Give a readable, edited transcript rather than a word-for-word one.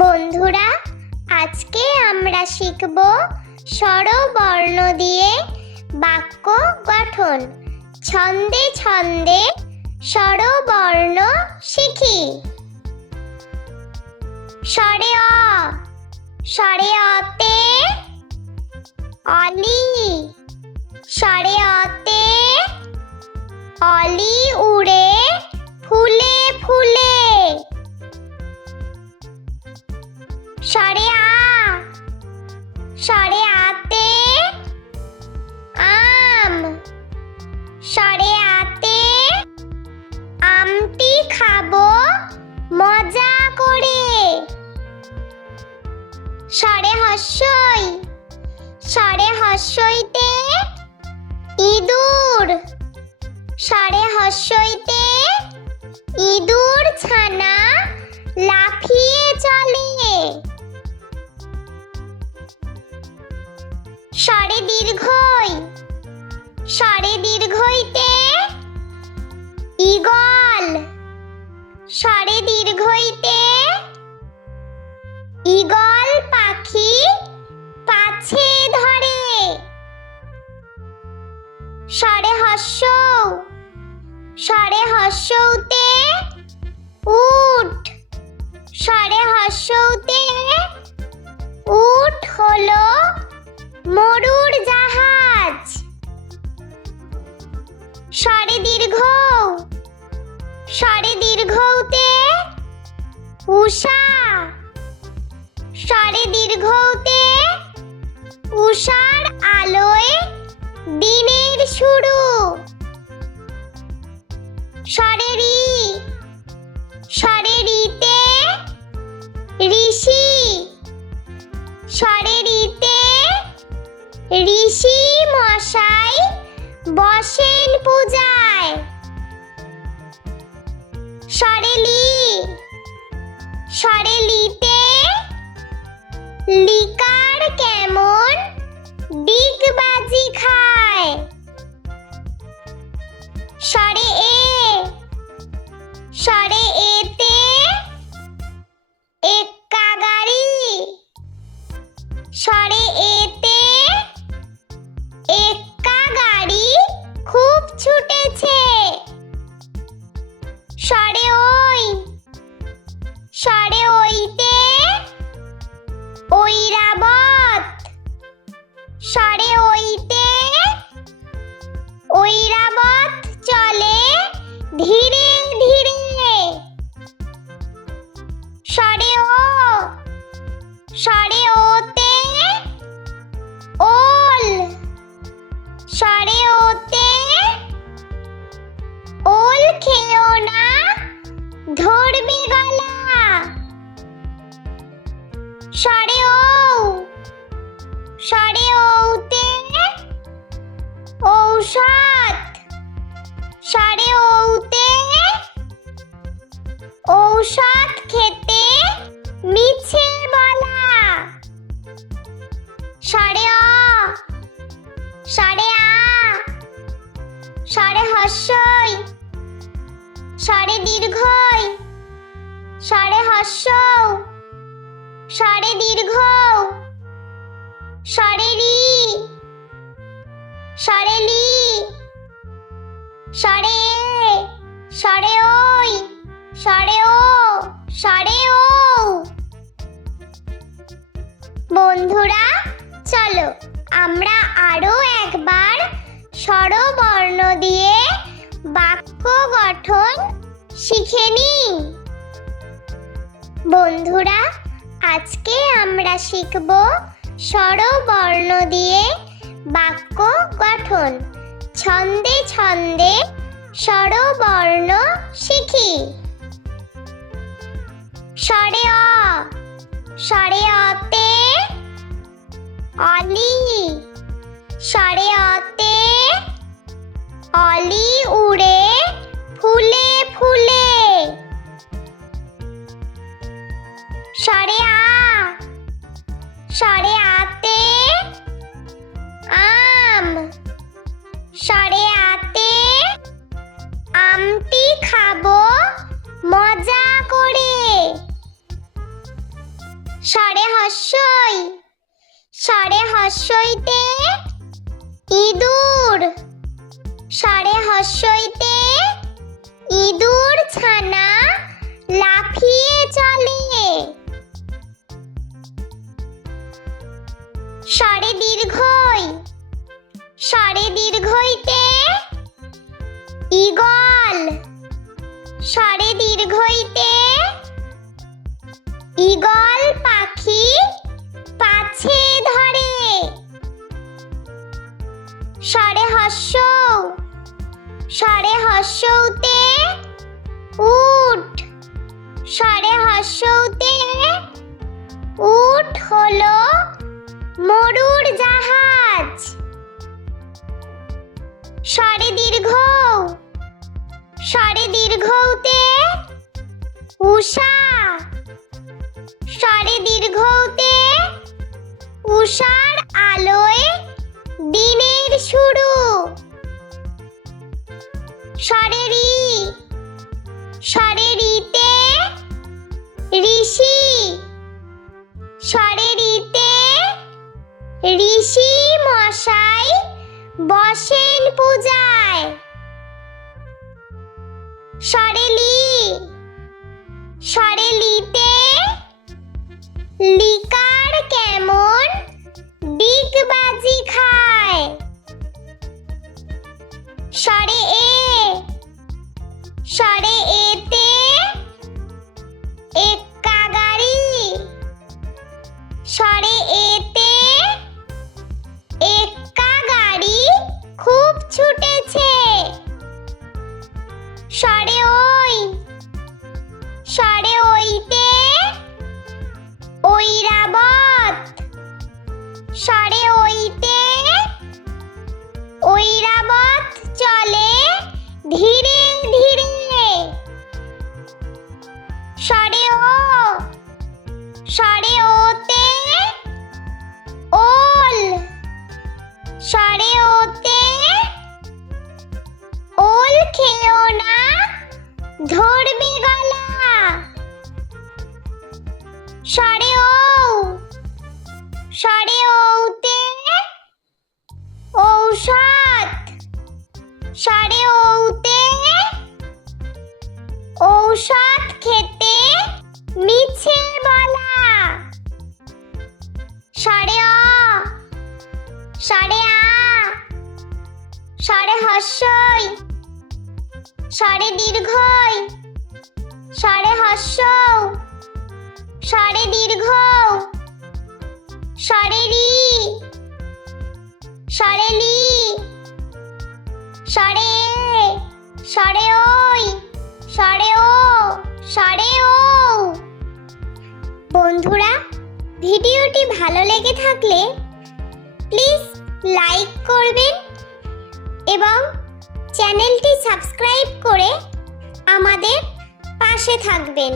বন্ধুরা, আজকে আমরা শিখব স্বরবর্ণ দিয়ে বাক্য গঠন। ছন্দে ছন্দে স্বরবর্ণ শিখি। স্বরে অ, স্বরে অতে অলি, স্বরে অতে অলি উড়ে ফুলে ফুলে। স্বরে আ, স্বরে আতে আম, স্বরে আতে আমটি খাবো মজা করে। স্বরে হস্যই, স্বরে হস্যইতে ইঁদুর, স্বরে হস্যইতে ইঁদুর ছানা লাফিয়ে চলে। স্বরে দীর্ঘই, স্বরে দীর্ঘইতে ঈগল, স্বরে দীর্ঘইতে ঈগল পাখি পাছে ধরে। স্বরে হস্য, স্বরে হস্যতে উট, স্বরে হস্যতে উট হলো মরুর জাহাজ। স্বরে দীর্ঘ, স্বরে দীর্ঘতে উষা, স্বরে দীর্ঘতে উষার আলোয় দিনের শুরু। স্বরে রি, স্বরে রিতে ঋষি, স্বরে রিতে ঋষি মশাই বসেন পূজায়। স্বরে লি, স্বরে লিতে লিকার কেমন ডিগবাজি খায়। স্বরে এ, স্বরে এতে এক্কা গাড়ি, স্বরে এতে এক্কা গাড়ি খুব ছুটেছে। স্বরে ওই, স্বরে ওইতে ঐরাবত, স্বরে ওইতে ঐরাবত চলে ধীরে ধীরে। স্বরে ও, স্বরে ওতে ওল, স্বরে ওতে ওল খেও না ধরবে গলা। স্বরে ও, স্বরে ওতে ঔষধ, স্বরে ওতে ঔষধ খেতে মিছে বলা। স্বরে অ, স্বরে আ, স্বরে হস্যই, স্বরে দীর্ঘই, স্বরে হস্য, স্বরে দীর্ঘ, স্বরে রি, স্বরে লি, স্বরে এ, স্বরে ওই, স্বরে ও, স্বরে ও। বন্ধুরা, চলো আমরা আরো একবার স্বরবর্ণ দিয়ে বাক্য গঠন শিখে নিই। বন্ধুরা, আজকে আমরা শিখব স্বরবর্ণ দিয়ে বাক্য গঠন। ছন্দে ছন্দে স্বরবর্ণ শিখি। স্বরে অ, স্বরে অতে অলি, স্বরে অতে অলি উড়ে ফুলে ফুলে। স্বরে আ, স্বরে আতে আম, স্বরে আতে আমটি খাবো মজা করে। হস্যইতে ইঁদুর, সারে হস্যইতে ইঁদুর ছানা লাফিয়ে চলে। সারে দীর্ঘই, সারে দীর্ঘইতে ঈগল, সারে দীর্ঘইতে ঈগল পাখি পাছে ধরে। সারে হস্য, সারে হস্যতে উট, সারে হস্যতে উট হলো মরুর জাহাজ। সারে দীর্ঘ, সারে দীর্ঘতে উষা, সারে দীর্ঘতে উষার আলোয় দিনের শুরু। সারে রি, সারে রিতে ঋষি, সারে রিতে ঋষি মশাই বসেন পূজায়। সারে লি, সারে লিতে লিকার কেমন ডিগবাজি খায়। সারে এ, সারে এতে এক্কা গাড়ি, সারে এতে এক্কা গাড়ি খুব ছুটেছে। সারে ওই, সারে ওইতে ঐরাবত, সারে ওইতে ঐরাবত চলে ধীরে ধীরে। সারে ও, সারে ওতে ওল, সারে ওতে ওল খেও না ধরবে গলা। সারে ও, সারে ওতে ঔষধ, সারে ওতে ঔষধ খেতে মিছে বলা। সারে অ, সারে আ, সারে হস্যই, সারে দীর্ঘই, সারে হস্য, সারে দীর্ঘ, সারে রি, সারে লি, সারে এ, সারে ওই, সারে ও, সারে ও। বন্ধুরা, ভিডিওটি ভালো লেগে থাকলে প্লিজ লাইক করবেন এবং চ্যানেলটি সাবস্ক্রাইব করে আমাদের পাশে থাকবেন।